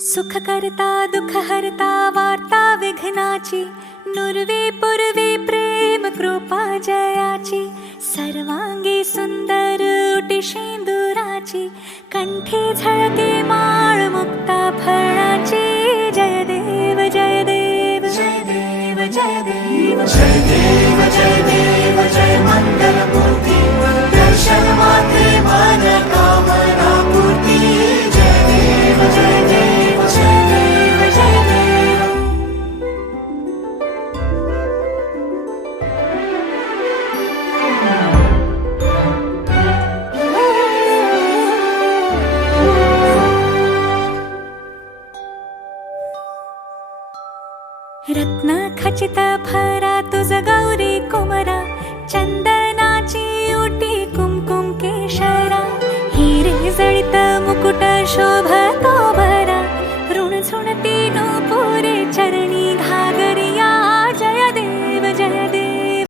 सुख करता दुःख हरता वार्ता विघ्नाची, नुरवी पुरवी प्रेम कृपा जयाची, सर्वांगी सुंदर उटी शेंदुराची, कंठी झळके माळ मुक्ता फळाची. जय देव जय देव जय देव जय देव जय देव जय देव जय मंगलमूर्ती, दर्शन मात्रे मन कामना पूर्ती. जय देव जय देव जय देव जय देव. रत्न खचित फरा तुझ गौरी कुमरा, चंदनाची उटी कुमकुम केशरा, हिरे जळित मुकुट शोभतो भरा, ऋण झुणती नो पुरे चरण